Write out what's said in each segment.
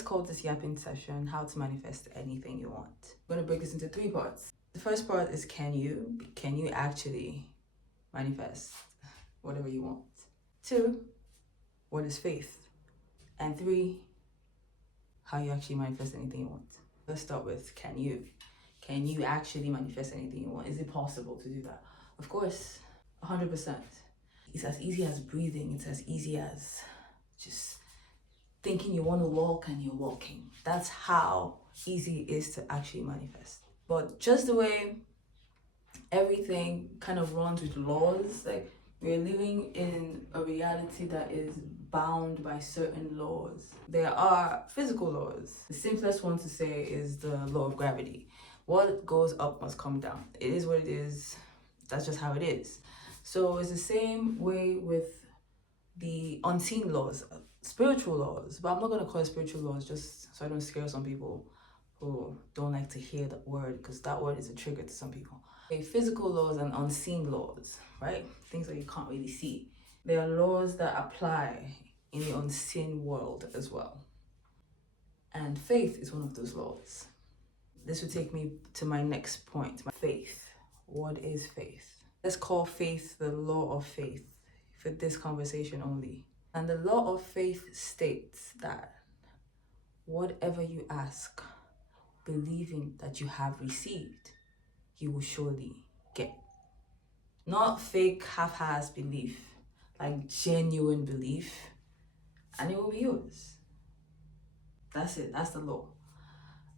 let's call this yapping session how to manifest anything you want. I'm going to break this into 3 parts. The first part is can you actually manifest whatever you want? 2, what is faith? And 3, how you actually manifest anything you want. Let's start with can you actually manifest anything you want? Is it possible to do that? Of course, 100%. It's as easy as breathing. It's as easy as just thinking you want to walk and you're walking. That's how easy it is to actually manifest. But just the way everything kind of runs with laws, like we're living in a reality that is bound by certain laws. There are physical laws. The simplest one to say is the law of gravity. What goes up must come down. It is what it is. That's just how it is. So it's the same way with the unseen laws, spiritual laws. But I'm not going to call it spiritual laws just so I don't scare some people who don't like to hear that word, because that word is a trigger to some people. Okay, physical laws and unseen laws, right? Things that you can't really see. There are laws that apply in the unseen world as well. And faith is one of those laws. This would take me to my next point, my faith. What is faith? Let's call faith the law of faith for this conversation only. And the law of faith states that whatever you ask, believing that you have received, you will surely get. Not fake half-assed belief, like genuine belief, and it will be yours. That's it, that's the law.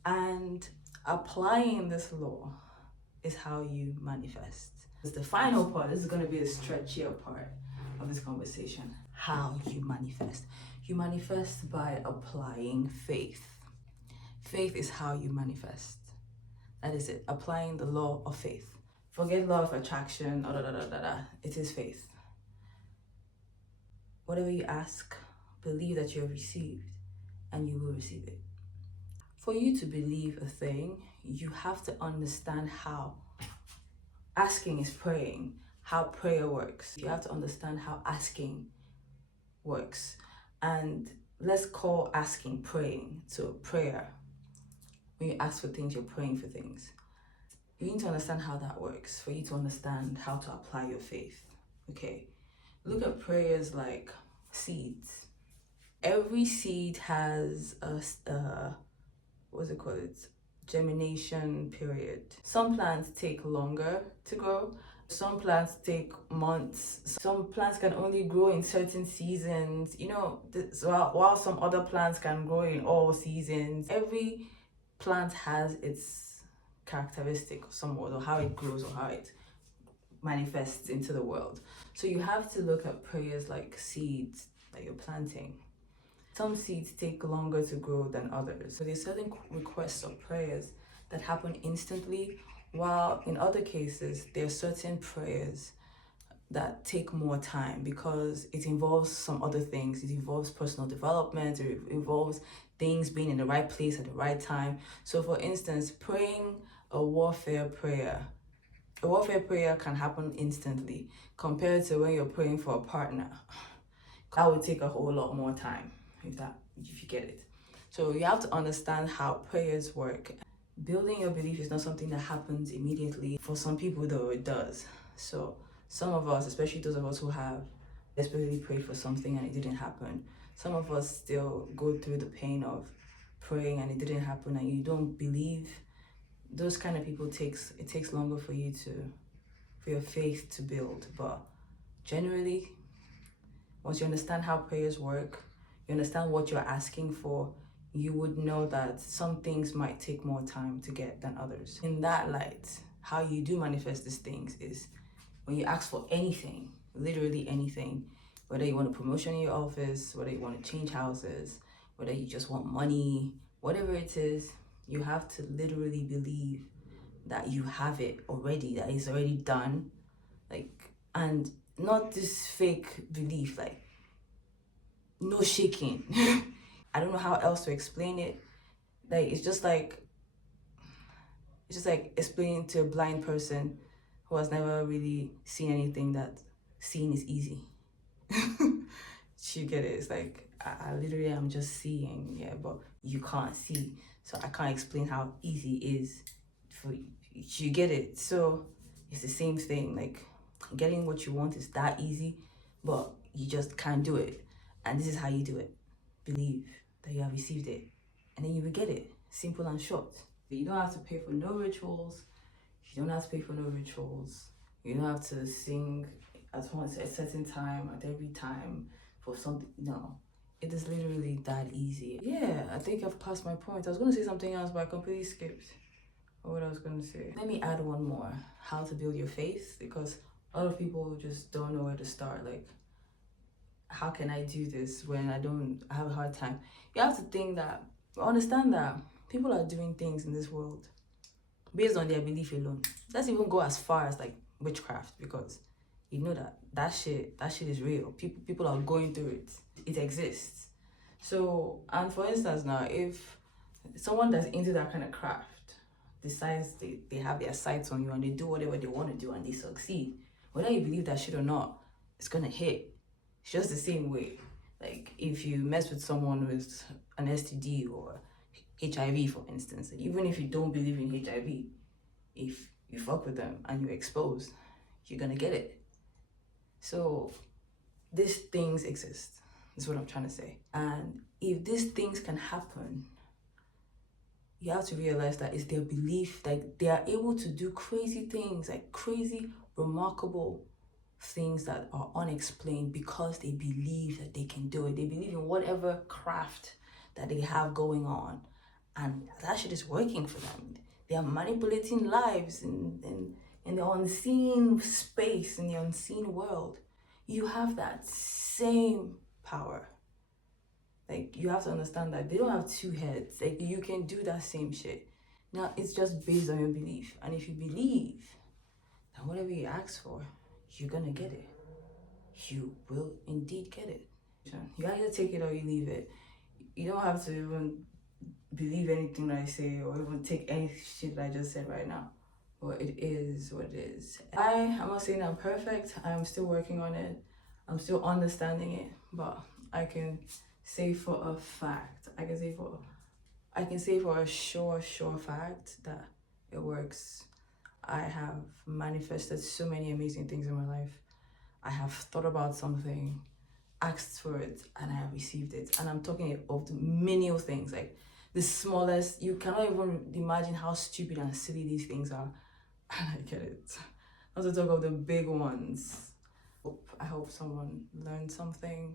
And applying this law is how you manifest. It's the final part. This is going to be the stretchier part of this conversation. How you manifest. You manifest by applying faith. Faith is how you manifest. That is it. Applying the law of faith. Forget law of attraction. It is faith. Whatever you ask, believe that you have received, and you will receive it. For you to believe a thing, you have to understand how asking is praying, how prayer works. You have to understand how asking works. And let's call asking praying. So prayer, when you ask for things, you're praying for things. You need to understand how that works for you to understand how to apply your faith. Okay, look at prayers like seeds. Every seed has a germination period. Some plants take longer to grow. Some plants take months. Some plants can only grow in certain seasons. While some other plants can grow in all seasons. Every plant has its characteristic somewhat, or how it grows or how it manifests into the world. So you have to look at prayers like seeds that you're planting. Some seeds take longer to grow than others. So there's certain requests or prayers that happen instantly, while in other cases, there are certain prayers that take more time because it involves some other things. It involves personal development, it involves things being in the right place at the right time. So for instance, praying a warfare prayer can happen instantly compared to when you're praying for a partner. That would take a whole lot more time, if you get it. So you have to understand how prayers work. Building your belief is not something that happens immediately. For some people though, it does. So some of us, especially those of us who have desperately prayed for something and it didn't happen, some of us still go through the pain of praying and it didn't happen and you don't believe. Those kind of people, it takes longer for your faith to build. But generally, once you understand how prayers work, you understand what you're asking for, you would know that some things might take more time to get than others. In that light, how you do manifest these things is when you ask for anything, literally anything, whether you want a promotion in your office, whether you want to change houses, whether you just want money, whatever it is, you have to literally believe that you have it already, that it's already done, and not this fake belief, no shaking. I don't know how else to explain it. It's just like explaining to a blind person who has never really seen anything that seeing is easy. You get it? It's like I literally am just seeing, but you can't see. So I can't explain how easy it is for you. You get it? So it's the same thing. Like getting what you want is that easy, but you just can't do it. And this is how you do it. Believe that you have received it, and then you will get it. Simple and short. You don't have to pay for no rituals. You don't have to pay for no rituals. You don't have to sing at once at a certain time, at every time for something. No. It is literally that easy. Yeah, I think I've passed my point. I was going to say something else, but I completely skipped what I was going to say. Let me add one more. How to build your faith, because a lot of people just don't know where to start. Like, how can I do this when I have a hard time? You have to think that, understand that people are doing things in this world based on their belief alone. Let's even go as far as like witchcraft, because you know that shit is real. People are going through it. It exists. So, and for instance now, if someone that's into that kind of craft decides they have their sights on you and they do whatever they want to do and they succeed, whether you believe that shit or not, it's gonna hit. It's just the same way. Like if you mess with someone with an STD or HIV, for instance, even if you don't believe in HIV, if you fuck with them and you're exposed, you're gonna get it. So these things exist, is what I'm trying to say. And if these things can happen, you have to realize that it's their belief, like they are able to do crazy things, like crazy, remarkable things that are unexplained because they believe that they can do it. They believe in whatever craft that they have going on, and that shit is working for them. They are manipulating lives in the unseen space, in the unseen world. You have that same power. Like, you have to understand that they don't have two heads. Like, you can do that same shit. Now, it's just based on your belief. And if you believe that whatever you ask for, you're gonna get it. You will indeed get it. You either take it or you leave it. You don't have to even believe anything that I say or even take any shit that I just said right now. But it is what it is. I'm not saying I'm perfect. I'm still working on it. I'm still understanding it. But I can say for a fact, I can say for a sure fact that it works. I have manifested so many amazing things in my life. I have thought about something, asked for it, and I have received it. And I'm talking of the menial things, like the smallest. You cannot even imagine how stupid and silly these things are. And I get it. Not to talk of the big ones. I hope someone learned something.